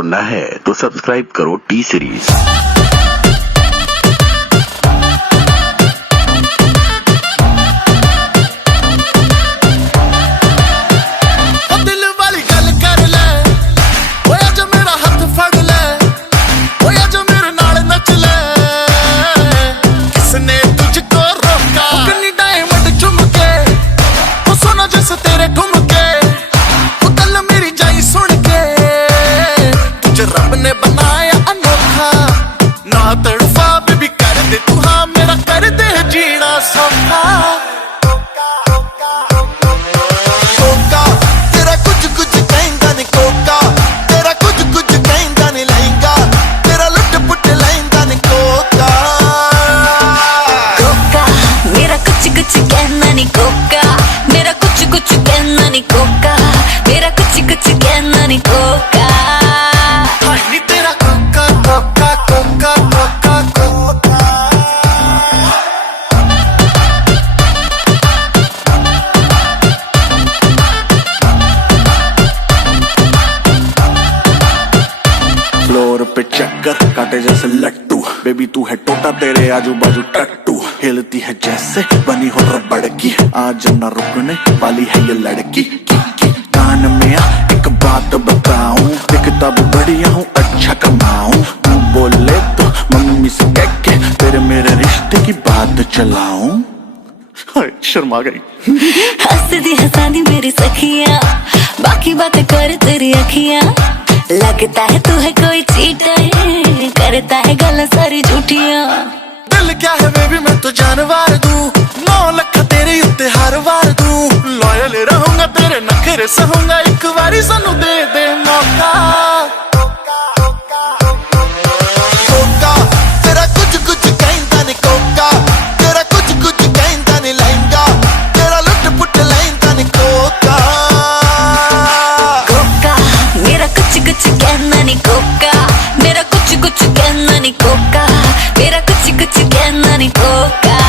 सुनना है तो सब्सक्राइब करो टी सीरीज। रब ने बनाया अनोखा ना तड़फा बेबी कर दे तू हाँ मेरा कर दे जीना सौखा। कोका तेरा कुछ कुछ कहंदा नहीं कोका तेरा कुछ कुछ कहंदा नहीं लहंगा तेरा लुट पुट लहंगा नहीं कोका। कोका मेरा कुछ कुछ कहना नहीं कोका मेरा कुछ कुछ कहना नहीं कोका मेरा कुछ कुछ कहना नहीं कोका। फ्लोर पे चक्कर काटे जैसे लट्टू बेबी तू है टोटा तेरे आजू बाजू टट्टू हिलती है जैसे बनी हो रबड़ की आज न रुकने वाली है ये लड़की की कान में आ एक बात बताऊं दिखता भी बढ़िया हूँ अच्छा कमाऊं तू बोले तो मम्मी से कह के तेरे मेरे रिश्ते की बात चलाऊं। शर्मा गई हंसदी हंसादी मेरी सखियां बाकी बातें कर तेरी अखियां लगता है तू है कोई चीटर करता है गल्ला सारी झूठियां। दिल क्या है बेबी मैं तो जानवर दूं 9 लाख तेरे उत्ते हर वार दूं लॉयल रहूंगा तेरे नखरे सहूंगा एक बारी सानू दे दे मौका। कोका तेरा कुछ कुछ कहंदा नहीं कोका तेरा कुछ कुछ कहंदा नहीं लहंगा तेरा लुट पुट लहंगा नहीं कोका। कोका मेरा कुछ कुछ कहना नहीं कोका मेरा कुछ कुछ कहना नहीं कोका मेरा कुछ कुछ कहना नहीं कोका।